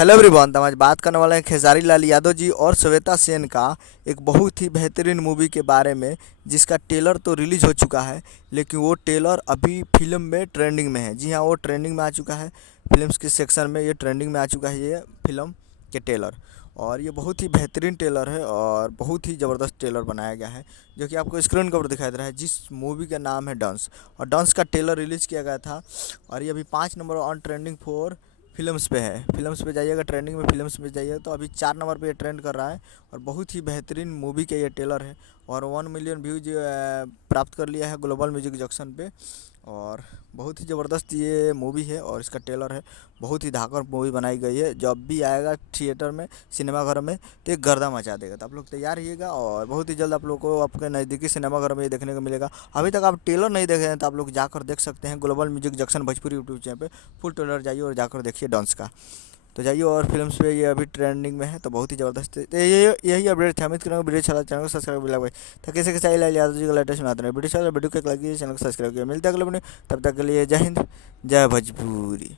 Hello everyone. तो आज बात करने वाले हैं खेसारी लाल यादव जी और श्वेता सेन का एक बहुत ही बेहतरीन मूवी के बारे में, जिसका ट्रेलर तो रिलीज हो चुका है, लेकिन वो ट्रेलर अभी फिल्म में ट्रेंडिंग में है। जी हाँ, वो ट्रेंडिंग में आ चुका है। फिल्म्स के सेक्शन में ये ट्रेंडिंग में आ चुका है, ये फिल्म के ट्रेलर। और ये बहुत ही बेहतरीन ट्रेलर है और बहुत ही ज़बरदस्त ट्रेलर बनाया गया है, जो कि आपको स्क्रीन के ऊपर दिखाई दे रहा है, जिस मूवी का नाम है डंस। और डंस का ट्रेलर रिलीज़ किया गया था और ये अभी 5 number on trending for films पे है। फिल्म्स पे जाइएगा, ट्रेंडिंग में फिल्म्स पे जाइएगा तो अभी 4 नंबर पे ये ट्रेंड कर रहा है। और बहुत ही बेहतरीन मूवी का ये ट्रेलर है और 1 मिलियन व्यूज प्राप्त कर लिया है ग्लोबल म्यूजिक जंक्शन पे। और बहुत ही ज़बरदस्त ये मूवी है और इसका ट्रेलर है। बहुत ही धाकड़ मूवी बनाई गई है। जब भी आएगा थिएटर में, सिनेमाघर में, तो एक गर्दा मचा देगा। तो आप लोग तैयार रहिएगा और बहुत ही जल्द आप लोग को आपके नज़दीकी सिनेमाघर में ये देखने को मिलेगा। अभी तक आप ट्रेलर नहीं देखे हैं तो आप लोग जाकर देख सकते हैं global music junction Bhojpuri YouTube channel पे। फुल ट्रेलर जाइए और जाकर देखिए डांस का। तो जाइए, और फिल्म्स पे ये अभी ट्रेंडिंग में है तो बहुत ही ज़बरदस्त है। तो ये यही अपडेट था। उम्मीद करूँगा वीडियो अच्छा लगा, चैनल को सब्सक्राइब भी भाई। तो कैसे कैसे लाल यादव जी का लेटेस्ट बनाते हैं वीडियो, वीडियो को लाइक कीजिए, चैनल को सब्सक्राइब कीजिए। मिलते हैं अगले वीडियो, तब तक के लिए जय हिंद, जय भोजपुरी।